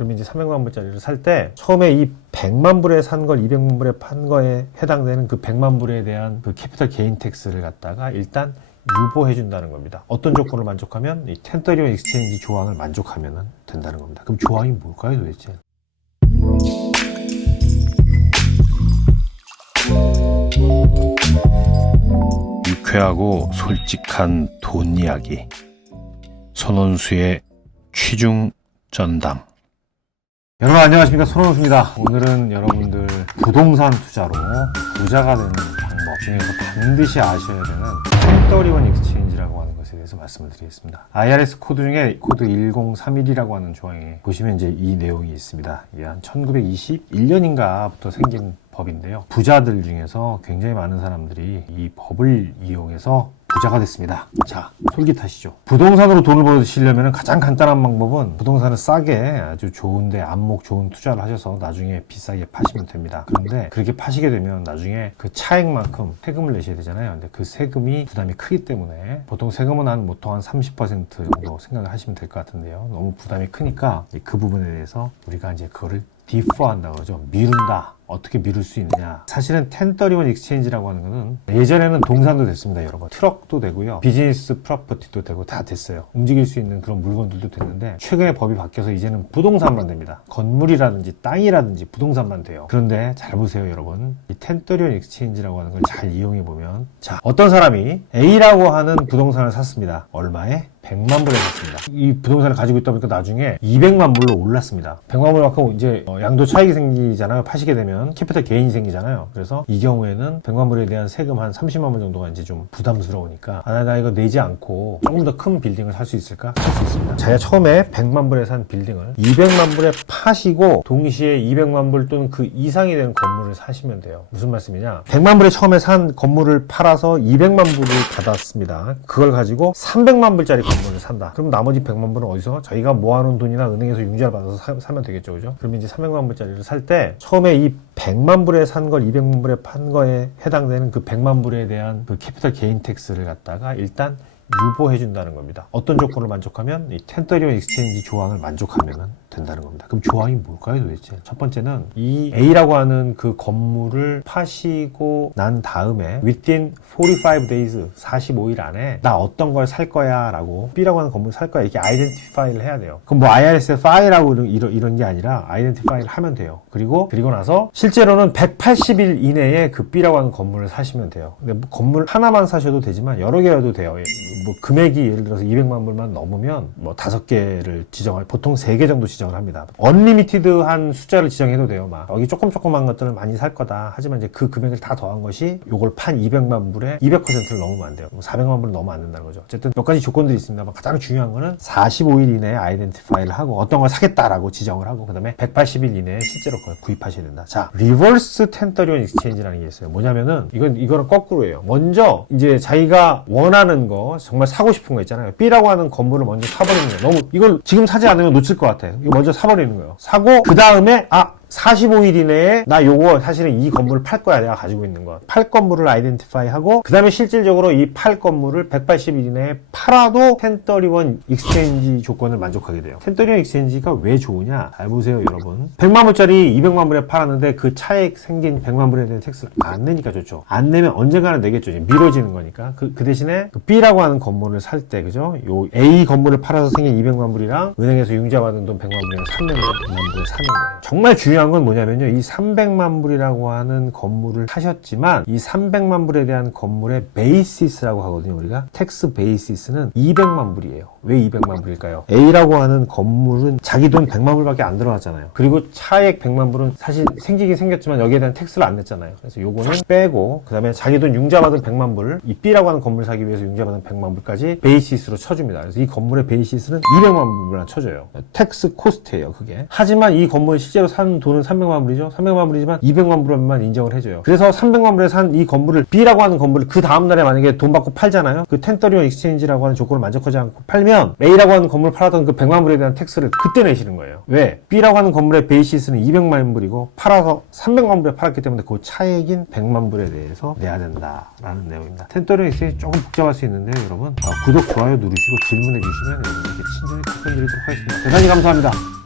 그러면 이제 300만 불짜리를 살 때 처음에 이 100만 불에 산 걸 200만 불에 판 거에 해당되는 그 100만 불에 대한 그 캐피털 게인 텍스를 갖다가 일단 유보해 준다는 겁니다. 어떤 조건을 만족하면 이 1031 익스체인지 조항을 만족하면 된다는 겁니다. 그럼 조항이 뭘까요 도대체? 유쾌하고 솔직한 돈 이야기, 손원수의 취중 전담. 여러분 안녕하십니까, 손원수입니다. 오늘은 여러분들 부동산 투자로 부자가 되는 방법 중에서 반드시 아셔야 되는 1031 익스체인지라고 하는 것에 대해서 말씀을 드리겠습니다. IRS 코드 중에 코드 1031이라고 하는 조항에 보시면 이제 이 내용이 있습니다. 이게 한 1921년인가부터 생긴 법인데요. 부자들 중에서 굉장히 많은 사람들이 이 법을 이용해서 부자가 됐습니다. 자, 솔깃하시죠? 부동산으로 돈을 벌으시려면 가장 간단한 방법은 부동산을 싸게 아주 좋은데 안목 좋은 투자를 하셔서 나중에 비싸게 파시면 됩니다. 그런데 그렇게 파시게 되면 나중에 그 차액만큼 세금을 내셔야 되잖아요. 근데 그 세금이 부담이 크기 때문에 보통 세금은 보통 한 30% 정도 생각을 하시면 될 것 같은데요. 너무 부담이 크니까 그 부분에 대해서 우리가 이제 그거를 디퍼한다고 그러죠. 미룬다. 어떻게 미룰 수 있느냐. 사실은 1031 익스체인지라고 하는 거는 예전에는 동산도 됐습니다, 여러분. 트럭도 되고요. 비즈니스 프로퍼티도 되고 다 됐어요. 움직일 수 있는 그런 물건들도 됐는데 최근에 법이 바뀌어서 이제는 부동산만 됩니다. 건물이라든지 땅이라든지 부동산만 돼요. 그런데 잘 보세요, 여러분. 이 1031 익스체인지라고 하는 걸 잘 이용해 보면, 자, 어떤 사람이 A라고 하는 부동산을 샀습니다. 얼마에? 100만 불에 샀습니다. 이 부동산을 가지고 있다 보니까 나중에 200만 불로 올랐습니다. 100만 불만큼 이제 양도 차익이 생기잖아요. 파시게 되면 캐피털 게인이 생기잖아요. 그래서 이 경우에는 100만 불에 대한 세금 한 30만 불 정도가 이제 좀 부담스러우니까 나 이거 내지 않고 조금 더 큰 빌딩을 살 수 있을까? 할 수 있습니다. 제가 처음에 100만 불에 산 빌딩을 200만 불에 파시고 동시에 200만 불 또는 그 이상이 되는 건물을 사시면 돼요. 무슨 말씀이냐? 100만 불에 처음에 산 건물을 팔아서 200만 불을 받았습니다. 그걸 가지고 300만 불짜리 건물을 산다. 그럼 나머지 100만 불은 어디서? 저희가 모아놓은 돈이나 은행에서 융자를 받아서 사면 되겠죠, 그죠? 그러면 이제 300만 불짜리를 살 때 처음에 이 100만 불에 산 걸 200만 불에 판 거에 해당되는 그 100만 불에 대한 그 캐피털 게인 텍스를 갖다가 일단 유보해 준다는 겁니다. 어떤 조건을 만족하면 이 1031 익스체인지 조항을 만족하면 된다는 겁니다. 그럼 조항이 뭘까요 도대체? 첫 번째는 이 A라고 하는 그 건물을 파시고 난 다음에 within 45 days 45일 안에 나 어떤 걸 살 거야 라고 B라고 하는 건물을 살 거야 이렇게 아이덴티파이를 해야 돼요. 그럼 뭐 IRS에 파일하고 이런 게 아니라 아이덴티파이를 하면 돼요. 그리고 나서 실제로는 180일 이내에 그 B라고 하는 건물을 사시면 돼요. 근데 뭐 건물 하나만 사셔도 되지만 여러 개여도 돼요. 뭐 금액이 예를 들어서 200만 불만 넘으면 뭐 5개를 지정할, 보통 3개 정도 지정을 합니다. 언리미티드한 숫자를 지정해도 돼요. 막 여기 조그만 것들을 많이 살 거다. 하지만 이제 그 금액을 다 더한 것이 요걸 판 200만 불에 200%를 넘으면 안 돼요. 400만 불을 넘으면 안 된다는 거죠. 어쨌든 몇 가지 조건들이 있습니다만 가장 중요한 거는 45일 이내에 아이덴티파이를 하고 어떤 걸 사겠다라고 지정을 하고 그 다음에 180일 이내에 실제로 그걸 구입하셔야 된다. 자, 리버스 1031 익스체인지라는 게 있어요. 뭐냐면은 이거는 거꾸로예요. 먼저 이제 자기가 원하는 거 정말 사고 싶은 거 있잖아요. B라고 하는 건물을 먼저 사버리는 거예요. 너무 이걸 지금 사지 않으면 놓칠 것 같아. 이거 먼저 사버리는 거예요. 사고 그 다음에 45일 이내에 나 요거 사실은 이 건물을 팔 거야. 내가 가지고 있는 거. 팔 건물을 아이덴티파이 하고 그 다음에 실질적으로 이 팔 건물을 180일 이내에 팔아도 1031 익스체인지 조건을 만족하게 돼요. 1031 익스체인지가 왜 좋으냐? 잘 보세요, 여러분. 100만 불짜리 200만 불에 팔았는데 그 차액 생긴 100만 불에 대한 텍스를 안 내니까 좋죠. 안 내면 언젠가는 내겠죠. 미뤄지는 거니까. 그 대신에 그 B라고 하는 건물을 살 때, 그죠? 요 A 건물을 팔아서 생긴 200만 불이랑 은행에서 융자 받은 돈 100만 불이랑 300만 불을 사는 거예요. 정말 중요한 건 뭐냐면요. 이 300만 불이라고 하는 건물을 사셨지만 이 300만 불에 대한 건물의 베이시스라고 하거든요. 우리가 텍스 베이시스는 200만 불이에요. 왜 200만 불일까요? A라고 하는 건물은 자기 돈 100만 불밖에 안 들어갔잖아요. 그리고 차액 100만 불은 사실 생기긴 생겼지만 여기에 대한 텍스를 안 냈잖아요. 그래서 요거는 빼고 그 다음에 자기 돈 융자받은 100만 불, 이 B라고 하는 건물 사기 위해서 융자받은 100만 불까지 베이시스로 쳐줍니다. 그래서 이 건물의 베이시스는 200만 불만 쳐줘요. 텍스 코스트예요, 그게. 하지만 이 건물 실제로 산 돈은 300만 불이죠. 300만 불이지만 200만 불만 인정을 해줘요. 그래서 300만 불에 산 이 건물을 B라고 하는 건물을 그 다음날에 만약에 돈 받고 팔잖아요. 그 1031 익스체인지라고 하는 조건을 만족하지 않고 팔면 A라고 하는 건물을 팔았던 그 100만 불에 대한 텍스를 그때 내시는 거예요. 왜? B라고 하는 건물의 베이시스는 200만 불이고 팔아서 300만 불에 팔았기 때문에 그 차액인 100만 불에 대해서 내야 된다라는 내용입니다. 1031 익스체인지 조금 복잡할 수 있는데요, 여러분. 구독, 좋아요 누르시고 질문해 주시면 여러분께 친절히 답변 드리도록 하겠습니다. 대단히 감사합니다.